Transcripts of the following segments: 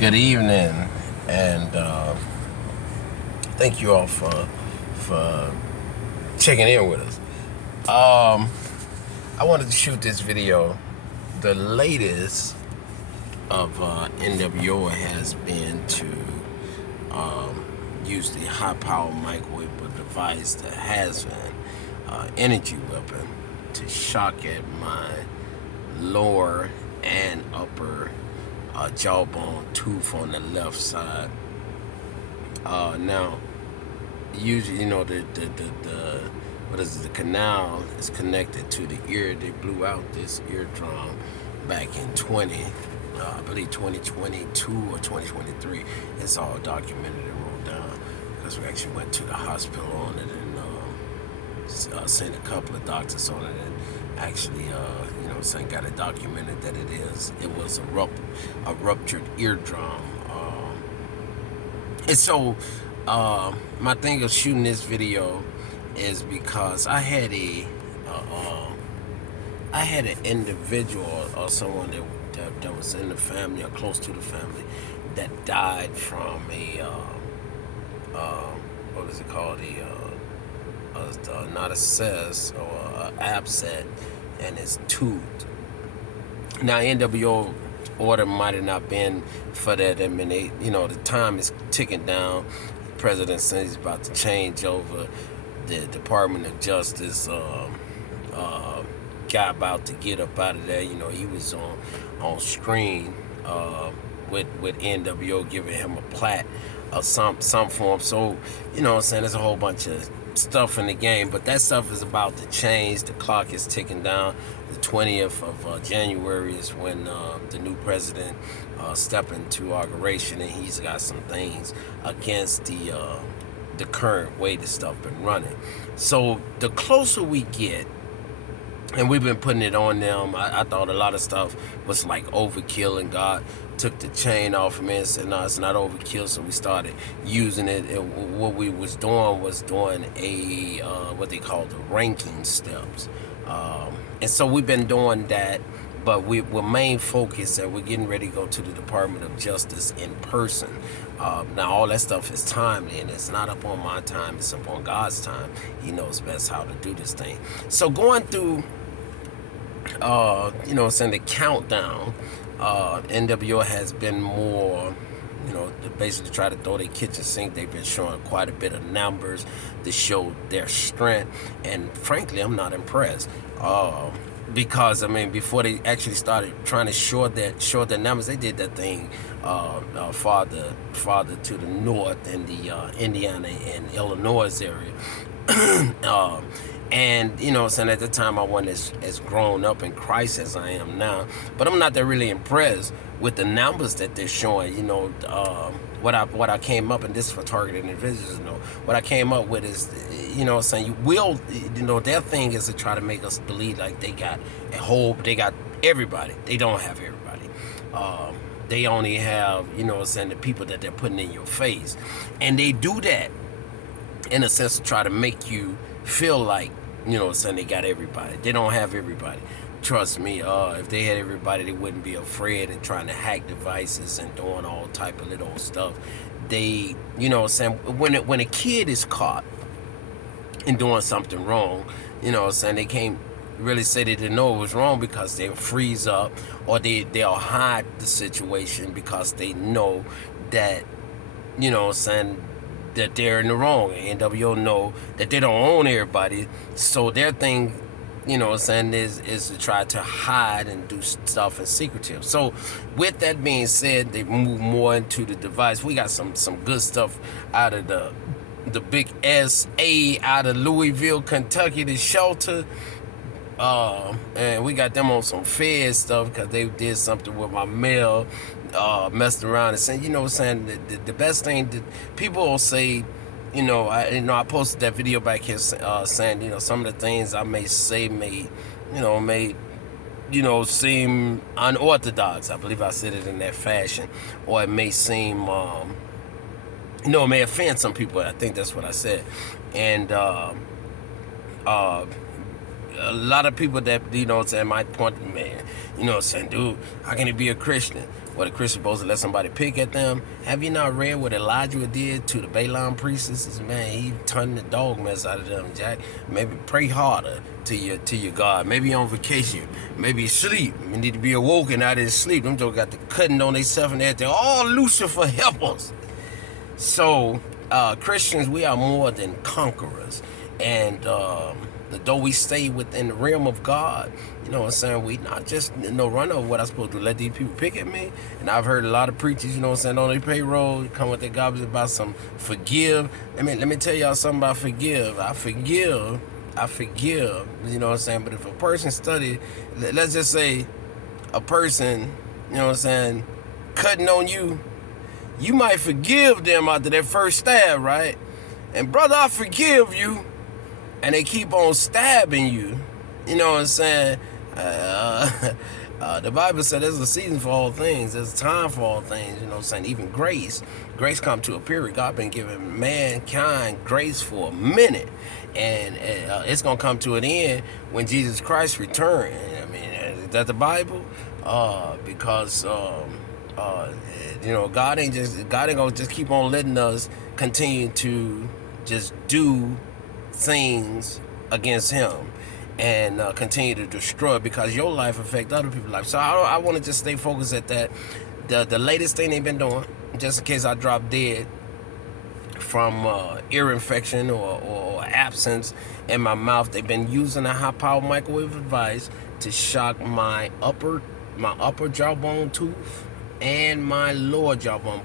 Good evening, and thank you all for checking in with us. I wanted to shoot this video. The latest of NWO has been to use the high-power microwave device that has an energy weapon to shock at my lower and upper jawbone tooth on the left side. Now, usually, the canal is connected to the ear. They blew out this eardrum back in 2022 or 2023. It's all documented and wrote down because we actually went to the hospital on it and sent a couple of doctors on it and actually, got it documented that it was a ruptured eardrum. And so, my thing of shooting this video is because I had an individual or someone that was in the family or close to the family that died from what is it called, not a cyst or abscess in his tooth. Now, NWO order might have not been for that. I mean, the time is ticking down. The president says he's about to change over. The Department of Justice guy about to get up out of there. He was on screen with NWO giving him a plaque of some form. So, there's a whole bunch of stuff in the game, but that stuff is about to change. The clock is ticking down. The 20th of January is when the new president stepped into inauguration, and he's got some things against the current way the stuff been running. So the closer we get, and we've been putting it on them, I thought a lot of stuff was like overkill, and God took the chain off of me and said, no, it's not overkill. So we started using it, and what we was doing a what they call the ranking steps, and so we've been doing that. But we're main focus that we're getting ready to go to the Department of Justice in person. Now, all that stuff is timely, and it's not up on my time, it's up on God's time. He knows best how to do this thing. So going through, the countdown, NWO has been more, to basically try to throw their kitchen sink. They've been showing quite a bit of numbers to show their strength, and frankly, I'm not impressed. Because before they actually started trying to short their numbers, they did that thing farther to the north in the Indiana and Illinois area. And at the time I wasn't as grown up in Christ as I am now, but I'm not that really impressed with the numbers that they're showing. What I came up, and this is for targeted individuals, what I came up with is, their thing is to try to make us believe like they got everybody. They don't have everybody. They only have, the people that they're putting in your face. And they do that in a sense to try to make you feel like, they got everybody. They don't have everybody. Trust me, if they had everybody, they wouldn't be afraid and trying to hack devices and doing all type of little stuff. They, when a kid is caught in doing something wrong, they can't really say they didn't know it was wrong because they'll freeze up, or they'll hide the situation because they know that, that they're in the wrong. NWO know that they don't own everybody, so their thing, is to try to hide and do stuff in secretive. So with that being said, they move more into the device. We got some good stuff out of the big SA out of Louisville, Kentucky, the shelter. And we got them on some Fed stuff because they did something with my mail, messing around and saying, the best thing that people will say, I posted that video back here saying, some of the things I may say may seem unorthodox. I believe I said it in that fashion, or it may seem, it may offend some people. I think that's what I said, and a lot of people that, might point to me, saying, dude, how can he be a Christian? Or the Christian supposed to let somebody pick at them. Have you not read what Elijah did to the Balaam priestesses? Man, he turned the dog mess out of them, Jack. Maybe pray harder to your God. Maybe on vacation. Maybe sleep. You need to be awoken out of his sleep. Them jokers got the cutting on themselves and everything. All Lucifer help us. So, Christians, we are more than conquerors. And though we stay within the realm of God, you know what I'm saying, we not just run over what I'm supposed to do, let these people pick at me. And I've heard a lot of preachers, you know what I'm saying, on their payroll, come with their garbage about some forgive. Let me tell y'all something about forgive. I forgive, you know what I'm saying. But if a person study, let's just say a person, you know what I'm saying, cutting on you, you might forgive them after their first stab, right? And brother, I forgive you. And they keep on stabbing you, you know what I'm saying? The Bible said there's a season for all things. There's a time for all things, you know what I'm saying? Even grace come to a period. God been giving mankind grace for a minute. And it's going to come to an end when Jesus Christ returns. I mean, is that the Bible? Because, you know, God ain't going to just keep on letting us continue to just do things against him and continue to destroy, because your life affect other people's life. So I want to just stay focused at that. The latest thing they've been doing, just in case I drop dead from ear infection or abscess in my mouth, they've been using a high-powered microwave device to shock my upper jawbone tooth and my lower jawbone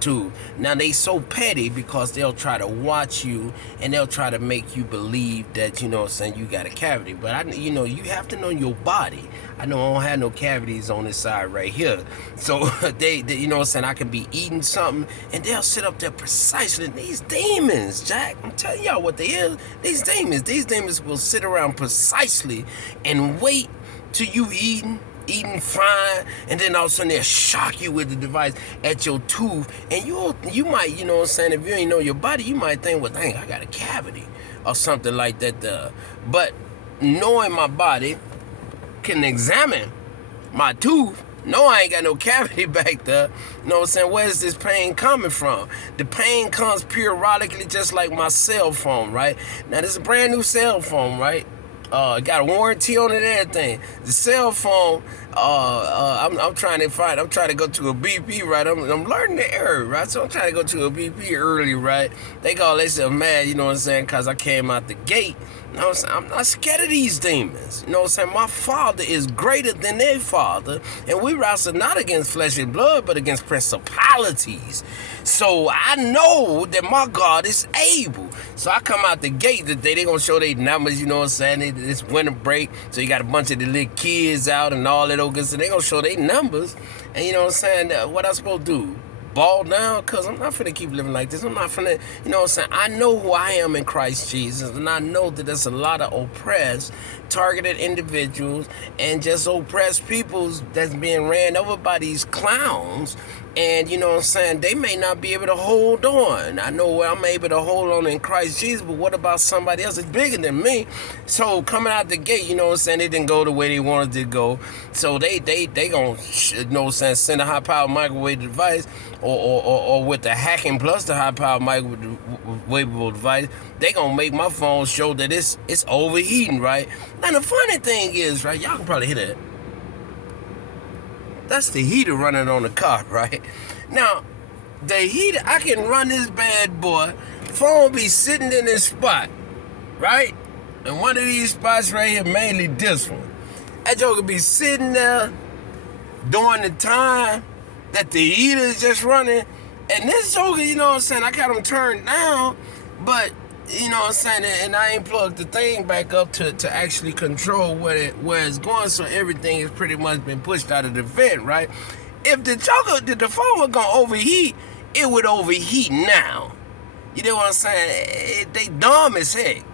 too. Now they so petty because they'll try to watch you and they'll try to make you believe that, you know what I'm saying, you got a cavity. But you have to know your body. I know I don't have no cavities on this side right here. So they you know what I'm saying, I can be eating something and they'll sit up there precisely. These demons, Jack, I'm telling y'all what they is. These demons will sit around precisely and wait till you eating fine, and then all of a sudden they'll shock you with the device at your tooth, and you might, you know what I'm saying, if you ain't know your body, you might think, well, dang, I got a cavity or something like that. But knowing my body can examine my tooth. No, I ain't got no cavity back there. You know what I'm saying? Where's this pain coming from? The pain comes periodically, just like my cell phone, right? Now, this is a brand new cell phone, right? Got a warranty on it and everything. The cell phone, I'm trying to go to a BP, right? I'm learning the error, right? So I'm trying to go to a BP early, right? They call themselves mad, you know what I'm saying, because I came out the gate. You know what I'm saying? I'm not scared of these demons. You know what I'm saying? My Father is greater than their father, and we wrestle not against flesh and blood, but against principalities. So I know that my God is able. So I come out the gate today, they gonna show their numbers, you know what I'm saying? It's winter break, so you got a bunch of the little kids out and all that old good, so they gonna show their numbers. And you know what I'm saying? What I supposed to do? Ball down? Because I'm not finna keep living like this. I'm not finna, you know what I'm saying? I know who I am in Christ Jesus, and I know that there's a lot of oppressed, targeted individuals and just oppressed peoples that's being ran over by these clowns. And you know what I'm saying, they may not be able to hold on. I know I'm able to hold on in Christ Jesus, but what about somebody else that's bigger than me? So coming out the gate, you know what I'm saying, they didn't go the way they wanted to go. So they gonna, you know what I'm saying, send a high-powered microwave device or with the hacking plus the high-powered microwave device, they gonna make my phone show that it's overheating, right? Now the funny thing is, right, y'all can probably hear that. That's the heater running on the car, right? Now, the heater, I can run this bad boy, phone be sitting in this spot, right? And one of these spots right here, mainly this one. That joker be sitting there during the time that the heater is just running. And this joker, you know what I'm saying, I got him turned down, but you know what I'm saying, and I ain't plugged the thing back up to actually control where it's going, so everything has pretty much been pushed out of the vent, right? If the phone was gonna overheat, it would overheat now. You know what I'm saying? They dumb as heck.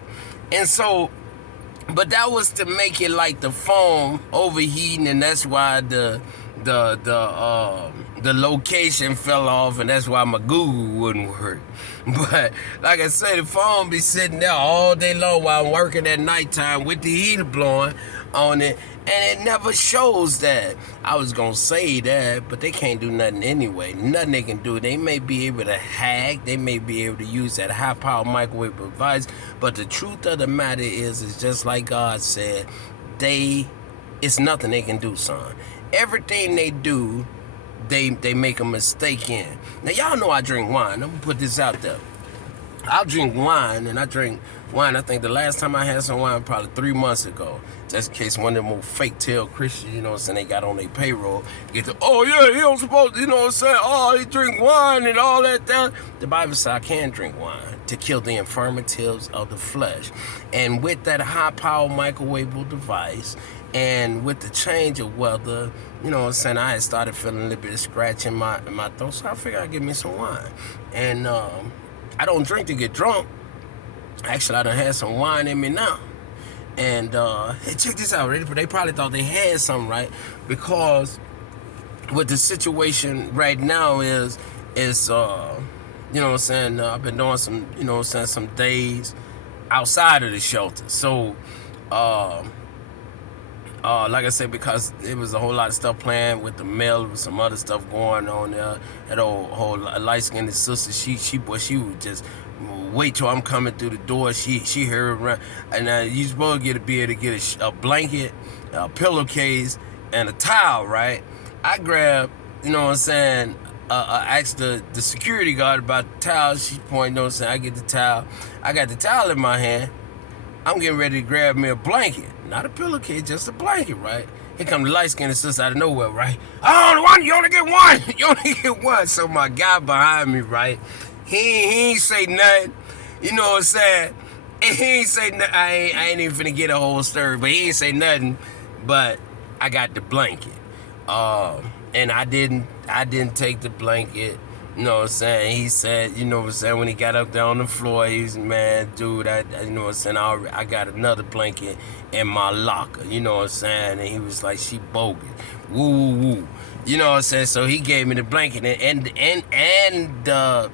And so, but that was to make it like the phone overheating, and that's why the the location fell off, and that's why my Google wouldn't work. But like I said, the phone be sitting there all day long while I'm working at nighttime with the heater blowing on it, and it never shows that. I was gonna say that, but they can't do nothing anyway. Nothing they can do. They may be able to hack, they may be able to use that high power microwave device, but the truth of the matter is just like God said, it's nothing they can do, son. Everything they do, they make a mistake in. Now y'all know I drink wine. I'm gonna put this out there. I'll drink wine, and I drink wine. I think the last time I had some wine probably 3 months ago. Just in case one of them old fake tail Christians, you know what I'm saying, they got on their payroll, get the, oh yeah, he don't supposed to, you know what I'm saying, oh, he drink wine and all that. The Bible says I can drink wine to kill the infirmities of the flesh. And with that high power microwavable device, and with the change of weather, you know what I'm saying, I had started feeling a little bit of scratch in my throat, so I figured I'd give me some wine. And I don't drink to get drunk. Actually, I done had some wine in me now. And hey, check this out, they probably thought they had something, right? Because what the situation right now is you know what I'm saying, I've been doing some, you know what I'm saying, some days outside of the shelter. So like I said, because it was a whole lot of stuff playing with the mail, with some other stuff going on there. That whole light-skinned sister, she was just wait till I'm coming through the door. She heard around, and you supposed to be able to get a blanket, a pillowcase, and a towel, right? I grabbed, you know what I'm saying, asked the security guard about the towel. She pointed, you know what I'm saying, I get the towel. I got the towel in my hand. I'm getting ready to grab me a blanket. Not a pillowcase, just a blanket, right? Here come the light-skinned sister out of nowhere, right? Oh, you only get one. You only get one. So my guy behind me, right? He ain't say nothing. You know what I'm saying? He ain't say nothing. I ain't even finna get a whole story, but he ain't say nothing. But I got the blanket. And I didn't take the blanket. You know what I'm saying? He said, you know what I'm saying, when he got up there on the floor, he's, man, dude, you know what I'm saying, I got another blanket in my locker, you know what I'm saying? And he was like, she bogus. Woo, woo, woo. You know what I'm saying? So he gave me the blanket, and the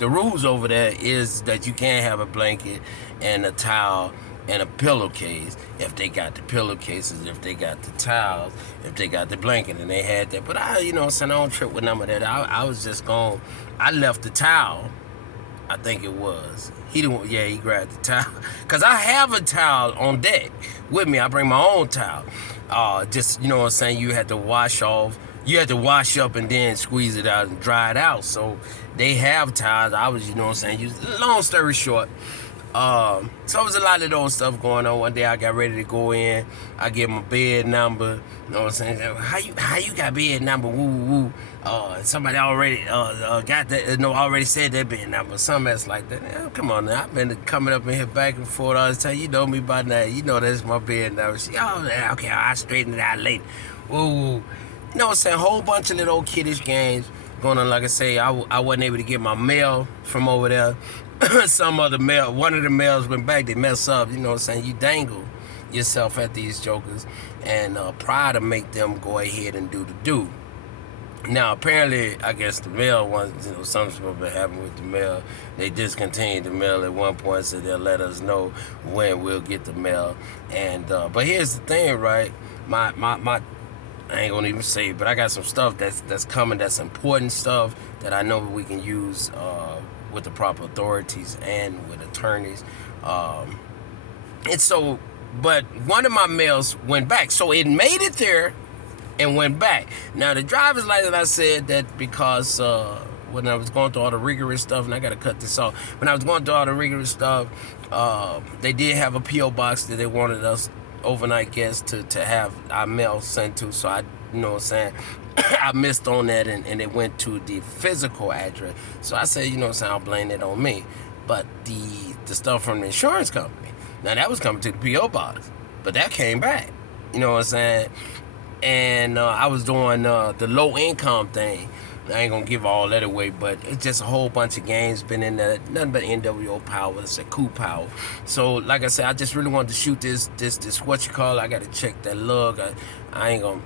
rules over there is that you can't have a blanket and a towel and a pillowcase if they got the pillowcases, if they got the towels, if they got the blanket, and they had that. But I, you know what I'm saying, I don't trip with none of that. I was just going, I left the towel, I think it was. He grabbed the towel. Because I have a towel on deck with me. I bring my own towel. Just, you know what I'm saying, you had to wash off. You had to wash up and then squeeze it out and dry it out. So they have towels. I was, you know what I'm saying, long story short, so it was a lot of those stuff going on. One day I got ready to go in. I gave him a bed number. You know what I'm saying? How you got bed number? Woo woo. Somebody already got that. No, already said that bed number. Something else like that. Yeah, come on now. I've been coming up in here back and forth all the time. You know me by now. You know that's my bed number. She, okay, I'll straighten it out later. Woo woo. You know what I'm saying? A whole bunch of little kiddish games going on. Like I say, I wasn't able to get my mail from over there. One of the mails went back, they mess up, you know what I'm saying? You dangle yourself at these jokers and try to make them go ahead and do the do. Now, apparently, I guess the mail was, you know, something's supposed to happen with the mail. They discontinued the mail at one point, so they'll let us know when we'll get the mail. And but here's the thing, right? My I ain't gonna even say it, but I got some stuff that's coming, that's important stuff that I know we can use with the proper authorities and with attorneys. And so, but one of my mails went back. So it made it there and went back. Now the driver's license, I said that because when I was going through all the rigorous stuff, and I gotta cut this off, when I was going through all the rigorous stuff, they did have a P.O. box that they wanted us overnight guests to have our mail sent to. So I, you know what I'm saying, I missed on that, and it went to the physical address. So I said, you know what I'm saying, I'll blame it on me. But the stuff from the insurance company, now that was coming to the P.O. box, but that came back. You know what I'm saying? And I was doing the low income thing. I ain't gonna give all that away, but it's just a whole bunch of games been in there, nothing but NWO power. It's a coup power. So like I said, I just really wanted to shoot this what you call, I gotta check that lug. I ain't gonna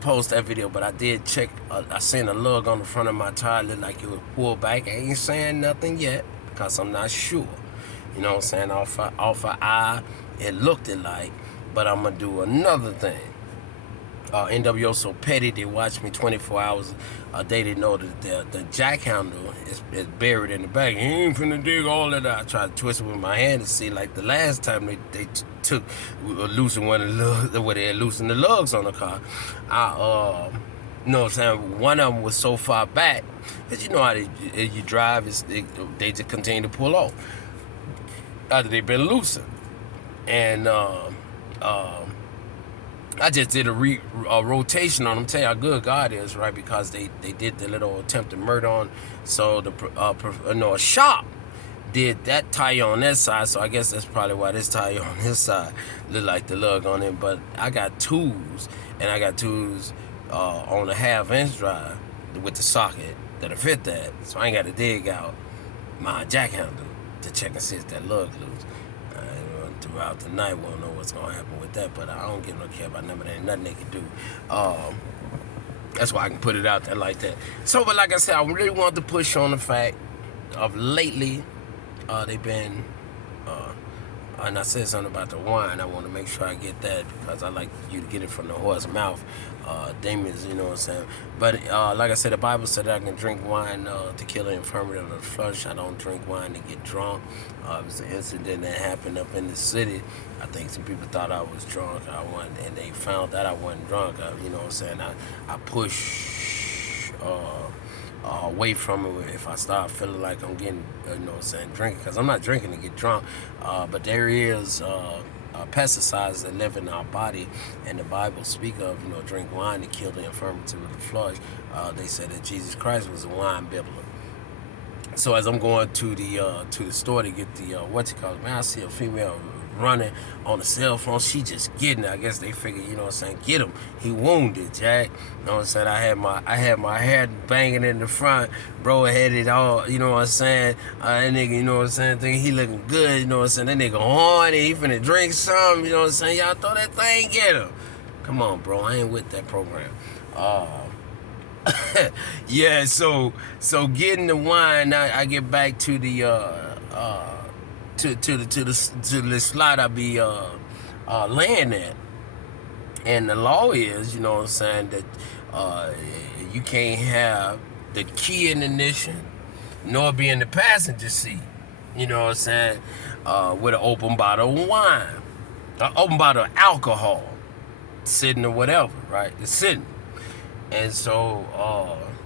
post that video, but I did check. I seen a lug on the front of my tire, looked like it was pulled back. I ain't saying nothing yet because I'm not sure. You know what I'm saying? Off of eye, it looked it like. But I'm gonna do another thing. NWO so petty, they watch me 24 hours a day. They know that the jack handle is buried in the back. He ain't finna dig all that out. I tried to twist it with my hand to see, like the last time they took loosened one of the lugs, where they had loosened the lugs on the car. You know what I'm saying? One of them was so far back that you know how you drive, they just continue to pull off after they've been loosened. And I just did a rotation on them. Tell you how good God is, right? Because they did the little attempted murder on. So a shop did that tire on that side. So I guess that's probably why this tire on this side look like the lug on it. But I got tools, and I got tools on a 1/2-inch drive with the socket that'll fit that. So I ain't got to dig out my jack handle to check and see if that lug loose. Throughout the night, won't know what's gonna happen with that, but I don't give no care about nothing. There ain't nothing they can do. That's why I can put it out there like that. So, but like I said, I really wanted to push on the fact of lately, they've been, and I said something about the wine. I want to make sure I get that because I like you to get it from the horse's mouth. Demons, you know what I'm saying? But like I said, the Bible said that I can drink wine to kill the infirmity of the flesh. I don't drink wine to get drunk. It was an incident that happened up in the city. I think some people thought I was drunk. I wasn't, and they found that I wasn't drunk. You know what I'm saying? I push away from it if I start feeling like I'm getting, you know what I'm saying, drinking. Because I'm not drinking to get drunk. But there is pesticides that live in our body, and the Bible speak of, you know, drink wine to kill the infirmity of the flesh. They said that Jesus Christ was a wine bibbler. So as I'm going to the store to get the man, I see a female running on the cell phone. She just getting it. I guess they figured, you know what I'm saying, get him. He wounded, Jack. You know what I'm saying? I had my hair banging in the front. Bro had it all, you know what I'm saying? That nigga, you know what I'm saying, think he looking good, you know what I'm saying? That nigga horny, he finna drink some, you know what I'm saying? Y'all throw that thing, get him. Come on, bro, I ain't with that program. Yeah, so getting the wine, I get back to the to the slot I be laying at, and the law is, you know what I'm saying, that you can't have the key in the ignition nor be in the passenger seat, you know what I'm saying, with an open bottle of wine, an open bottle of alcohol sitting or whatever, right? It's sitting. And so,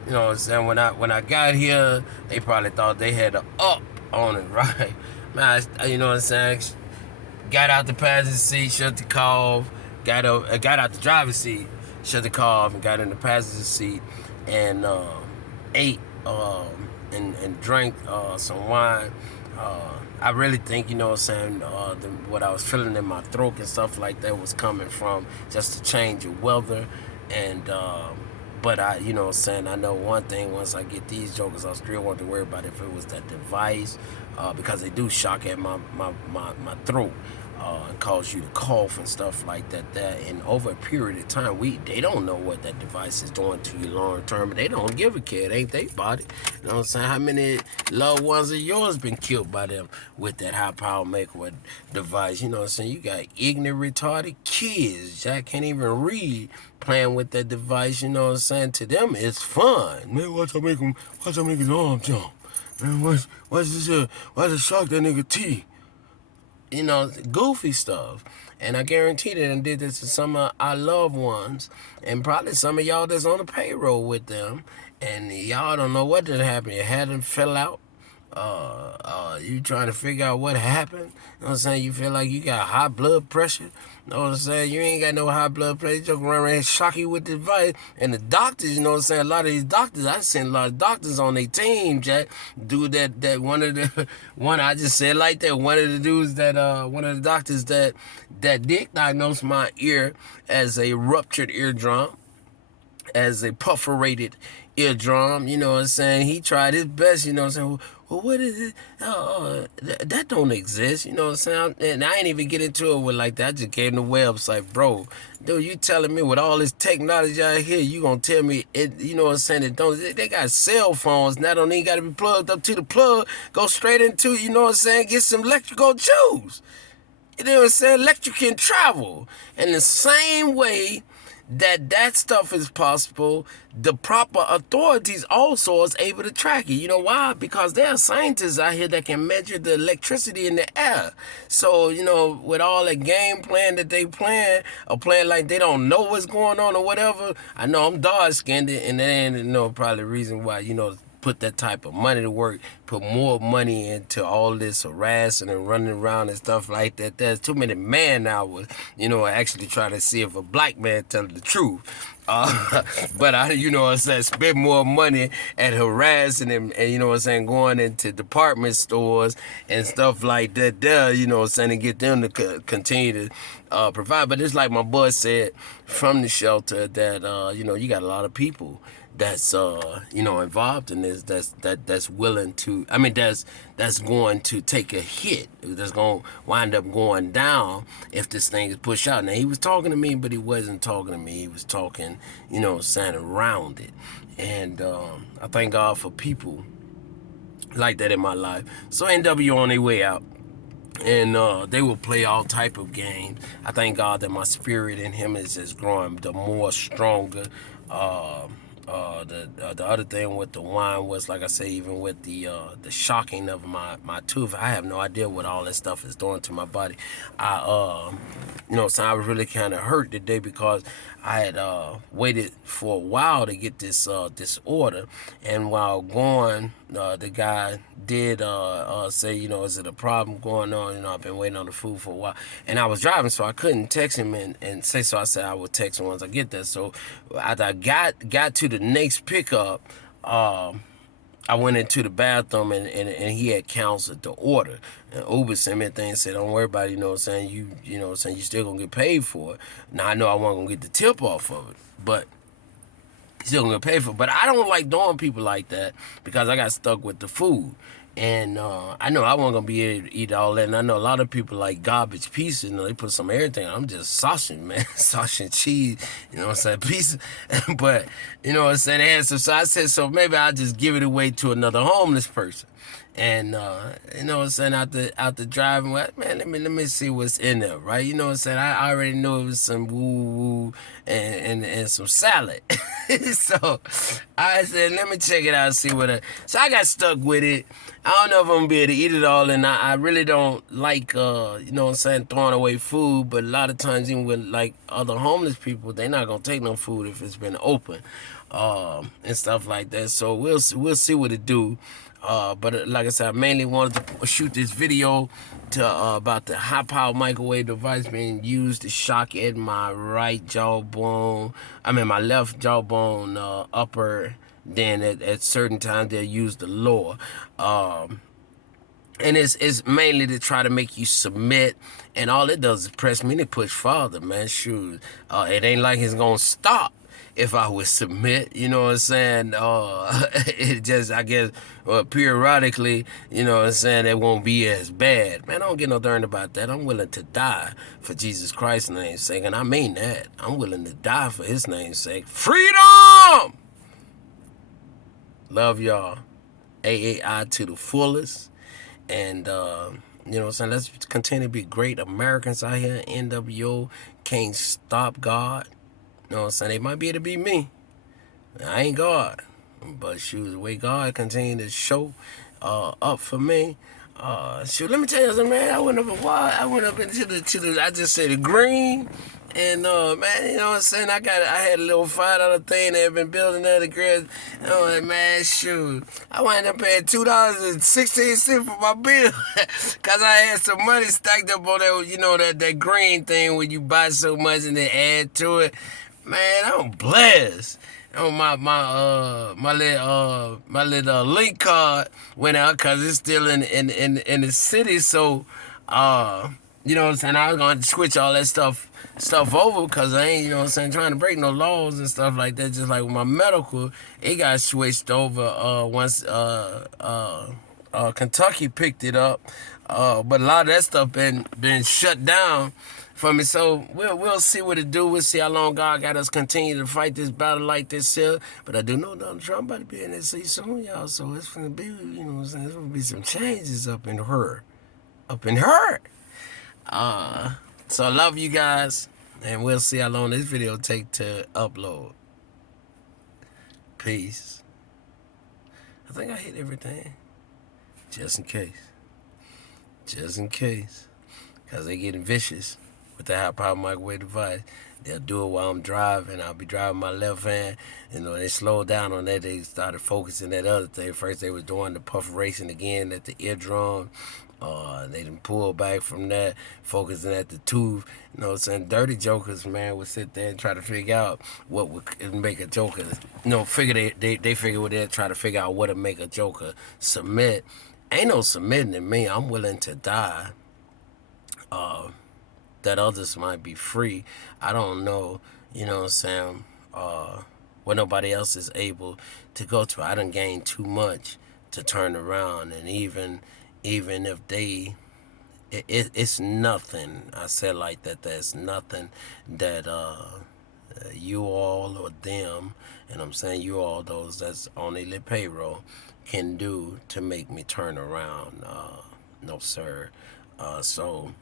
you know what I'm saying, when I got here, they probably thought they had an up on it, right? Man, you know what I'm saying, got out the passenger seat, shut the car off, got out the driver's seat, shut the car off, and got in the passenger seat, and ate and drank some wine. I really think, you know what I'm saying, what I was feeling in my throat and stuff like that was coming from just the change of weather. And but I, you know what I'm saying, I know one thing, once I get these jokers, I still want to worry about if it was that device, because they do shock at my throat, and cause you to cough and stuff like that. And over a period of time, they don't know what that device is doing to you long term, but they don't give a care. It ain't they body. You know what I'm saying? How many loved ones of yours been killed by them with that high power maker device? You know what I'm saying? You got ignorant, retarded kids that can't even read, playing with that device. You know what I'm saying? To them, it's fun. Man, watch I make his arm jump. Man, watch this? Watch it shock that nigga teeth. You know, goofy stuff. And I guarantee that I did this to some of our loved ones, and probably some of y'all that's on the payroll with them, and y'all don't know what did happen. Your head done fell out. You trying to figure out what happened. You know what I'm saying? You feel like you got high blood pressure. You know what I'm saying? You ain't got no high blood pressure. You just run around and shock you with the device. And the doctors, you know what I'm saying? A lot of these doctors, I seen a lot of doctors on their team, Jack, do that one I just said like that. One of the dudes one of the doctors that did diagnose my ear as a ruptured eardrum, as a perforated eardrum, you know what I'm saying? He tried his best, you know what I'm saying? Well, what is it? That don't exist, you know what I'm saying? And I ain't even get into it with like that. I just gave him the website, bro. Dude, you telling me with all this technology out here, you gonna tell me it? You know what I'm saying? It don't. They got cell phones now. Don't even got to be plugged up to the plug. Go straight into, you know what I'm saying? Get some electrical juice. You know what I'm saying? Electric can travel. In the same way that stuff is possible, the proper authorities also is able to track it. You know why? Because there are scientists out here that can measure the electricity in the air. So, you know, with all the game plan that they plan, or playing like they don't know what's going on or whatever, I know I'm dark-skinned, and that ain't, you know, probably the reason why, you know, put that type of money to work, put more money into all this harassing and running around and stuff like that. There's too many man hours, you know, actually trying to see if a black man telling the truth. But I, you know what I'm saying, spend more money at harassing and you know what I'm saying, going into department stores and stuff like that there, you know what I'm saying, and get them to continue to provide. But it's like my boy said from the shelter that, you know, you got a lot of people that's you know, involved in this, that's willing to, I mean, that's going to take a hit, that's going to wind up going down if this thing is pushed out. Now, he was talking to me, but he wasn't talking to me. He was talking, you know, saying around it. And I thank God for people like that in my life. So NW on their way out, and they will play all type of games. I thank God that my spirit in him is just growing the more stronger. The other thing with the wine was, like I say, even with the shocking of my tooth, I have no idea what all this stuff is doing to my body. You know, so I was really kind of hurt today because I had waited for a while to get this order, and while going, the guy did say, you know, is it a problem going on? You know, I've been waiting on the food for a while, and I was driving, so I couldn't text him and say. So I said I would text him once I get there. So as I got to the next pickup, I went into the bathroom and he had canceled the order. And Uber sent me a thing and said, don't worry about it, you know what I'm saying, you know what I'm saying, you still gonna get paid for it. Now I know I wasn't gonna get the tip off of it, but still gonna pay for it. But I don't like doing people like that because I got stuck with the food. And I know I wasn't gonna be able to eat all that. And I know a lot of people like garbage pieces, you know, they put some everything. I'm just sausage, man. Sausage and cheese, you know what I'm saying, pieces. But, you know what I'm saying, they had some, so I said, so maybe I'll just give it away to another homeless person. And you know what I'm saying, out the driving, well, man, let me see what's in there, right? You know what I'm saying? I already knew it was some woo and some salad. So I said, let me check it out and see what so I got stuck with it. I don't know if I'm gonna be able to eat it all, and I really don't like you know what I'm saying, throwing away food, but a lot of times even with like other homeless people, they're not gonna take no food if it's been open. And stuff like that. So we'll see what it do. But like I said, I mainly wanted to shoot this video to about the high-power microwave device being used to shock at my right jawbone. I mean, my left jawbone upper. Then at certain times they'll use the lower. And it's mainly to try to make you submit, and all it does is press me to push farther, man. Shoot, it ain't like it's gonna stop if I would submit, you know what I'm saying? It just, I guess, periodically, you know what I'm saying, it won't be as bad. Man, I don't get no darn about that. I'm willing to die for Jesus Christ's name's sake, and I mean that. I'm willing to die for his name's sake. Freedom! Love y'all. AAI to the fullest. And, you know what I'm saying, let's continue to be great Americans out here. NWO can't stop God. You know what I'm saying? They might be able to beat me. I ain't God. But shoot, the way God continued to show up for me. Shoot, let me tell you something, man. I went up into the I just said the green. And man, you know what I'm saying? I had a little $5 thing they have been building there, the girls. You know, man, shoot. I wound up paying $2.16 for my bill. Cause I had some money stacked up on that, you know, that green thing when you buy so much and then add to it. Man, I'm blessed. Oh, my little link card went out because it's still in the city. So You know what I'm saying? I was gonna switch all that stuff over because I ain't, you know what I'm saying, trying to break no laws and stuff like that. Just like with my medical, it got switched over once Kentucky picked it up. But a lot of that stuff been shut down for me. So we'll see what it do. We'll see how long God got us continue to fight this battle like this here. But I do know Donald Trump about to be in this seat soon, y'all. So it's gonna be, you know what I'm saying, it's gonna be some changes up in her. Up in her. So I love you guys, and we'll see how long this video take to upload. Peace. I think I hit everything. Just in case. Just in case. Because they getting vicious with the high power microwave device. They'll do it while I'm driving. I'll be driving my left hand. And when they slowed down on that, they started focusing that other thing. First, they was doing the perforation again at the eardrum. They done pull back from that, focusing at the tooth. You know what I'm saying? Dirty jokers, man, would sit there and try to figure out what would make a joker. You know, they figure what they'll try to figure out what would make a joker submit. Ain't no submitting to me. I'm willing to die. That others might be free. I don't know, you know what I'm saying, what nobody else is able to go to. I done gained too much to turn around, and even if they, it's nothing. I said like that. There's nothing that you all or them, and I'm saying you all, those that's on their payroll, can do to make me turn around. No sir. So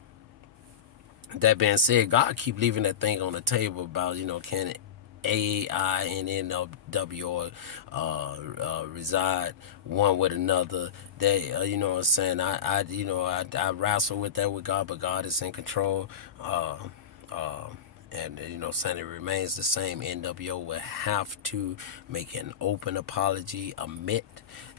that being said, God keep leaving that thing on the table about, you know, can AI and NW reside one with another. They, you know what I'm saying, I wrestle with that with God, but God is in control. And, you know, saying it remains the same. NWO will have to make an open apology, admit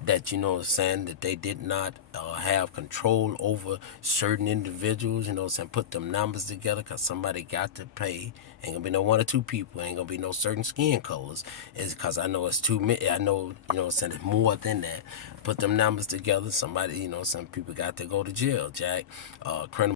that, you know what I'm saying, that they did not have control over certain individuals, you know what I'm saying, put them numbers together, because somebody got to pay. Ain't gonna be no one or two people, ain't gonna be no certain skin colors. It's because I know it's too many. I know, you know what I'm saying, it's more than that. Put them numbers together, somebody, you know, some people got to go to jail, Jack. Criminal